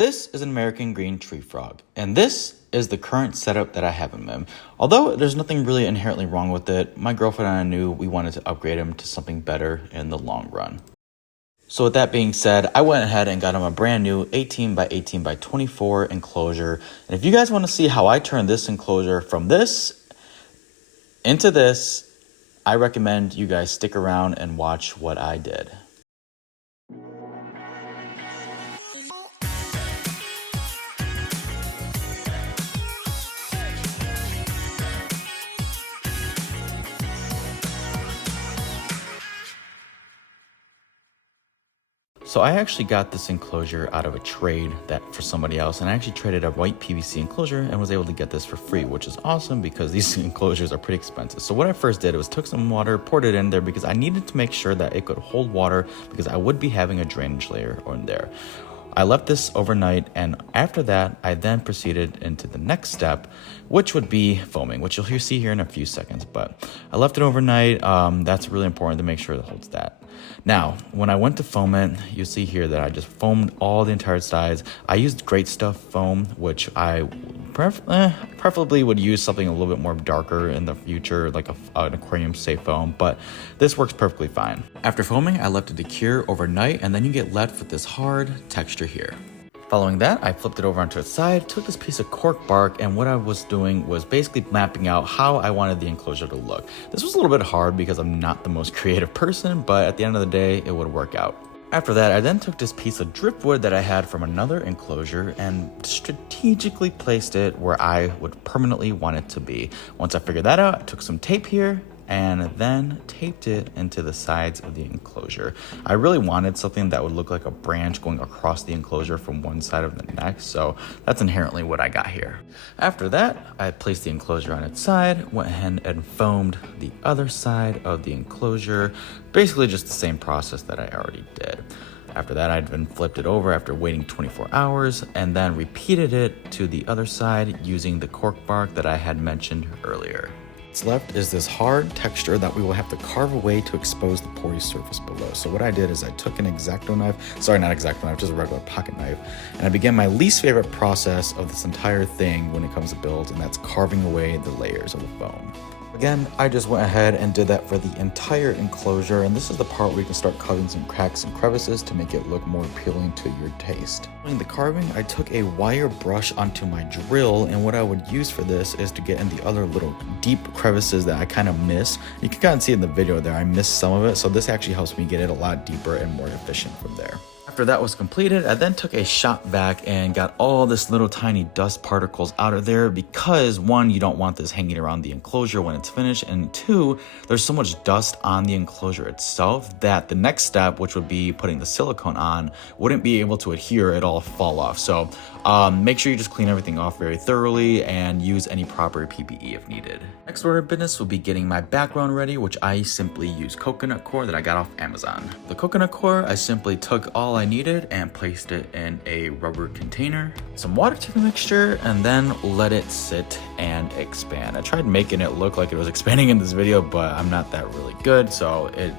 This is an American green tree frog, and this is the current setup that I have him in. Although there's nothing really inherently wrong with it, my girlfriend and I knew we wanted to upgrade him to something better in the long run. So with that being said, I went ahead and got him a brand new 18 by 18 by 24 enclosure. And if you guys want to see how I turn this enclosure from this into this, I recommend you guys stick around and watch what I did. So I actually got this enclosure out of a trade that for somebody else, and I actually traded a white PVC enclosure and was able to get this for free, which is awesome because these enclosures are pretty expensive. So what I first did was took some water, poured it in there because I needed to make sure that it could hold water because I would be having a drainage layer on there. I left this overnight, and after that, I then proceeded into the next step, which would be foaming, which you'll see here in a few seconds. But I left it overnight. That's really important to make sure it holds that. Now, when I went to foam it, you see here that I just foamed all the entire sides. I used Great Stuff foam, which I preferably would use something a little bit more darker in the future, like an aquarium safe foam, but this works perfectly fine. After foaming, I left it to cure overnight, and then you get left with this hard texture here. Following that, I flipped it over onto its side, took this piece of cork bark, and what I was doing was basically mapping out how I wanted the enclosure to look. This was a little bit hard because I'm not the most creative person, but at the end of the day, it would work out. After that, I then took this piece of driftwood that I had from another enclosure and strategically placed it where I would permanently want it to be. Once I figured that out, I took some tape here and then taped it into the sides of the enclosure. I really wanted something that would look like a branch going across the enclosure from one side of the next, so that's inherently what I got here. After that, I placed the enclosure on its side, went ahead and foamed the other side of the enclosure, basically just the same process that I already did. After that, I'd been flipped it over after waiting 24 hours and then repeated it to the other side using the cork bark that I had mentioned earlier. What's left is this hard texture that we will have to carve away to expose the porous surface below. So what I did is I took an X-Acto knife, sorry, not X-Acto knife, just a regular pocket knife, and I began my least favorite process of this entire thing when it comes to builds, and that's carving away the layers of the foam. Again, I just went ahead and did that for the entire enclosure, and this is the part where you can start cutting some cracks and crevices to make it look more appealing to your taste. During the carving, I took a wire brush onto my drill, and what I would use for this is to get in the other little deep crevices that I kind of miss. You can kind of see in the video there, I missed some of it, so this actually helps me get it a lot deeper and more efficient from there. After that was completed, I then took a shot vac and got all this little tiny dust particles out of there because one, you don't want this hanging around the enclosure when it's finished, and two, there's so much dust on the enclosure itself that the next step, which would be putting the silicone on, wouldn't be able to adhere, it'll all fall off. So make sure you just clean everything off very thoroughly and use any proper PPE if needed. Next order of business will be getting my background ready, which I simply use coconut core that I got off Amazon. The coconut core, I simply took all I needed and placed it in a rubber container, some water to the mixture, and then let it sit and expand. I tried making it look like it was expanding in this video, but I'm not that really good, so at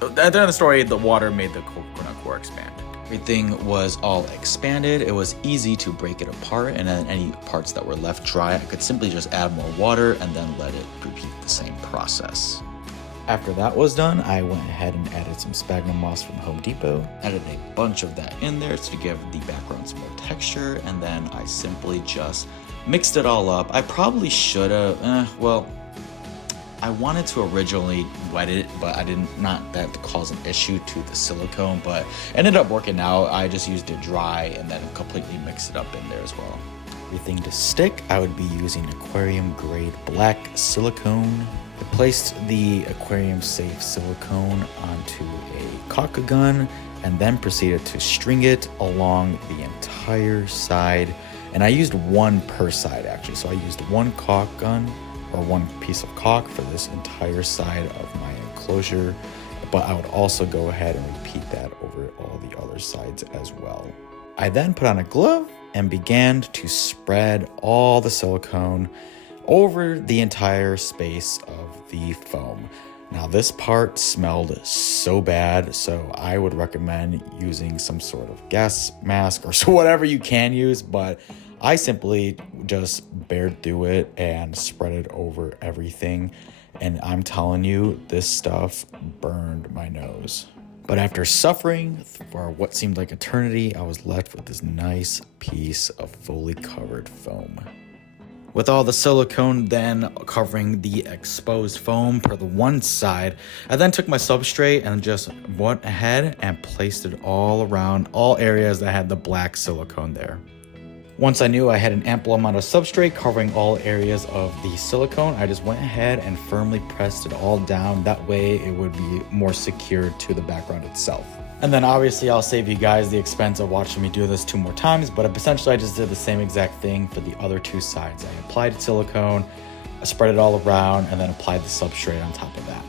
the end of the story, the water made the coconut core expand. Everything was all expanded. It was easy to break it apart, and then any parts that were left dry, I could simply just add more water and then let it repeat the same process. After that was done, I went ahead and added some sphagnum moss from Home Depot, added a bunch of that in there to give the background some more texture, and then I simply just mixed it all up. I probably should have, I wanted to originally wet it, but I didn't, not that to cause an issue to the silicone, but ended up working out. I just used it dry and then completely mixed it up in there as well. Everything to stick, I would be using aquarium grade black silicone. I placed the aquarium safe silicone onto a caulk gun and then proceeded to string it along the entire side. And I used one per side actually. So I used one caulk gun or one piece of caulk for this entire side of my enclosure, but I would also go ahead and repeat that over all the other sides as well. I then put on a glove and began to spread all the silicone over the entire space of the foam. Now this part smelled so bad, so I would recommend using some sort of gas mask or whatever you can use, but I simply just bared through it and spread it over everything. And I'm telling you, this stuff burned my nose. But after suffering for what seemed like eternity, I was left with this nice piece of fully covered foam. With all the silicone then covering the exposed foam per the one side, I then took my substrate and just went ahead and placed it all around all areas that had the black silicone there. Once I knew I had an ample amount of substrate covering all areas of the silicone, I just went ahead and firmly pressed it all down. That way it would be more secured to the background itself. And then obviously I'll save you guys the expense of watching me do this 2 more times, but essentially I just did the same exact thing for the other 2 sides. I applied silicone, I spread it all around, and then applied the substrate on top of that.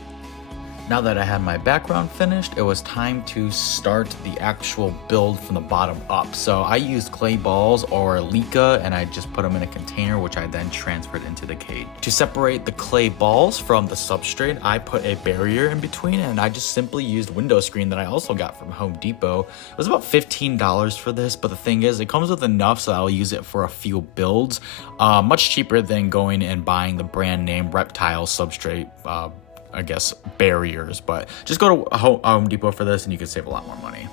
Now that I had my background finished, it was time to start the actual build from the bottom up. So I used clay balls or leca, and I just put them in a container, which I then transferred into the cage. To separate the clay balls from the substrate, I put a barrier in between, and I just simply used window screen that I also got from Home Depot. It was about $15 for this, but the thing is, it comes with enough so I'll use it for a few builds. Much cheaper than going and buying the brand name Reptiles substrate barriers, but just go to Home Depot for this and you can save a lot more money.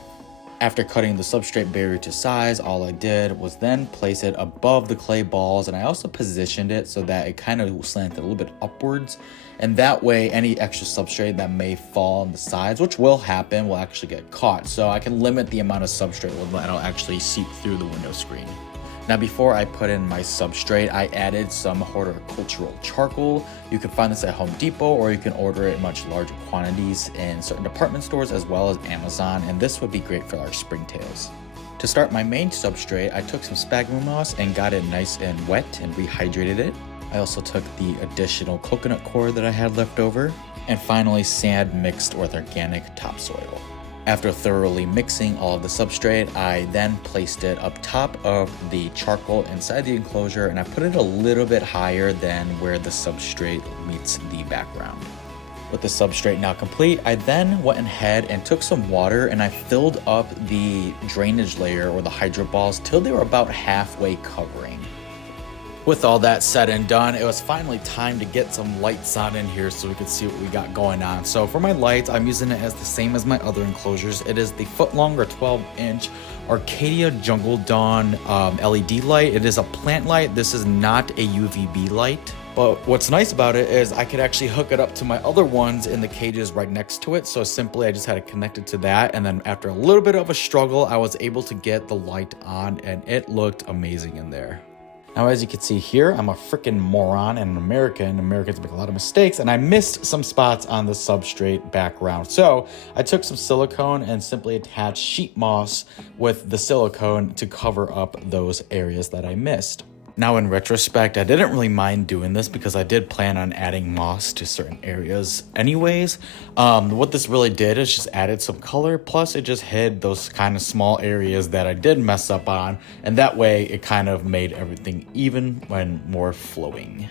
After cutting the substrate barrier to size, all I did was then place it above the clay balls, and I also positioned it so that it kind of slanted a little bit upwards, and that way any extra substrate that may fall on the sides, which will happen, will actually get caught. So I can limit the amount of substrate that'll actually seep through the window screen. Now before I put in my substrate, I added some horticultural charcoal. You can find this at Home Depot, or you can order it in much larger quantities in certain department stores as well as Amazon, and this would be great for our springtails. To start my main substrate, I took some sphagnum moss and got it nice and wet and rehydrated it. I also took the additional coconut coir that I had left over, and finally sand mixed with organic topsoil. After thoroughly mixing all of the substrate, I then placed it up top of the charcoal inside the enclosure, and I put it a little bit higher than where the substrate meets the background. With the substrate now complete, I then went ahead and took some water and I filled up the drainage layer or the hydro balls till they were about halfway covering. With all that said and done, it was finally time to get some lights on in here so we could see what we got going on. So for my lights, I'm using it as the same as my other enclosures. It is the foot-long or 12-inch Arcadia Jungle Dawn LED light. It is a plant light. This is not a UVB light. But what's nice about it is I could actually hook it up to my other ones in the cages right next to it. So simply I just had it connected to that. And then after a little bit of a struggle, I was able to get the light on and it looked amazing in there. Now, as you can see here, I'm a freaking moron and an American. Americans make a lot of mistakes, and I missed some spots on the substrate background. So I took some silicone and simply attached sheet moss with the silicone to cover up those areas that I missed. Now, in retrospect, I didn't really mind doing this because I did plan on adding moss to certain areas anyways. What this really did is just added some color, plus it just hid those kind of small areas that I did mess up on, and that way it kind of made everything even and more flowing.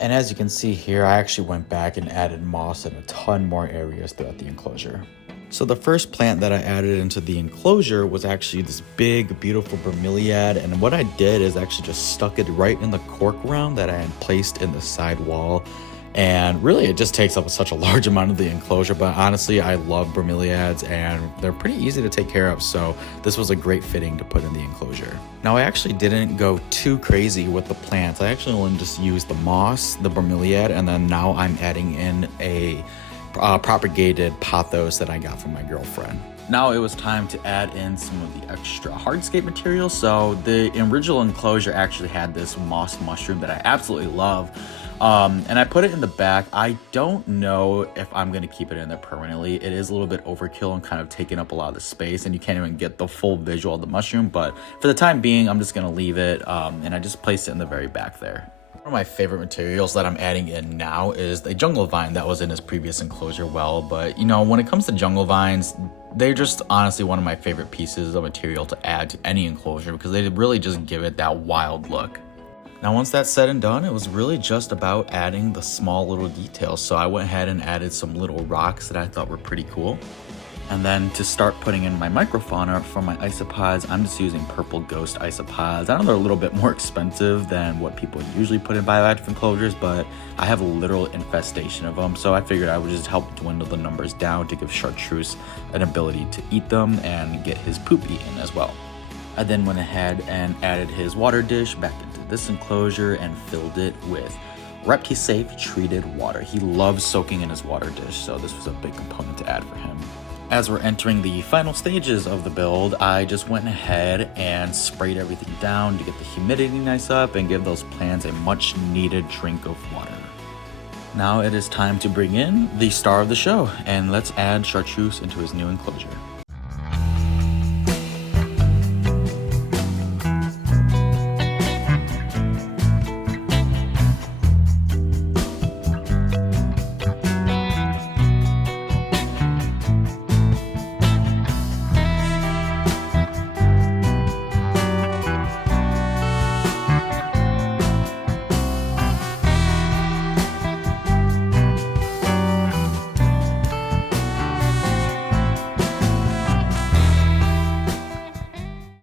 And as you can see here, I actually went back and added moss in a ton more areas throughout the enclosure. So the first plant that I added into the enclosure was actually this big, beautiful bromeliad. And what I did is actually just stuck it right in the cork round that I had placed in the side wall. And really, it just takes up such a large amount of the enclosure. But honestly, I love bromeliads and they're pretty easy to take care of. So this was a great fitting to put in the enclosure. Now, I actually didn't go too crazy with the plants. I actually only just used the moss, the bromeliad, and then now I'm adding in a propagated pothos that I got from my girlfriend. Now it was time to add in some of the extra hardscape material. So the original enclosure actually had this moss mushroom that I absolutely love. And I put it in the back. I don't know if I'm going to keep it in there permanently. It is a little bit overkill and kind of taking up a lot of the space, and you can't even get the full visual of the mushroom. But for the time being, I'm just going to leave it. And I just placed it in the very back there. One of my favorite materials that I'm adding in now is the jungle vine that was in his previous enclosure well. But you know, when it comes to jungle vines, they're just honestly one of my favorite pieces of material to add to any enclosure because they really just give it that wild look. Now, once that's said and done, it was really just about adding the small little details. So I went ahead and added some little rocks that I thought were pretty cool. And then to start putting in my microfauna for my isopods, I'm just using purple ghost isopods. I know they're a little bit more expensive than what people usually put in bioactive enclosures, but I have a literal infestation of them. So I figured I would just help dwindle the numbers down to give Chartreuse an ability to eat them and get his poop eaten as well. I then went ahead and added his water dish back into this enclosure and filled it with Reptiles treated water. He loves soaking in his water dish, so this was a big component to add for him. As we're entering the final stages of the build, I just went ahead and sprayed everything down to get the humidity nice up and give those plants a much needed drink of water. Now it is time to bring in the star of the show, and let's add Chartreuse into his new enclosure.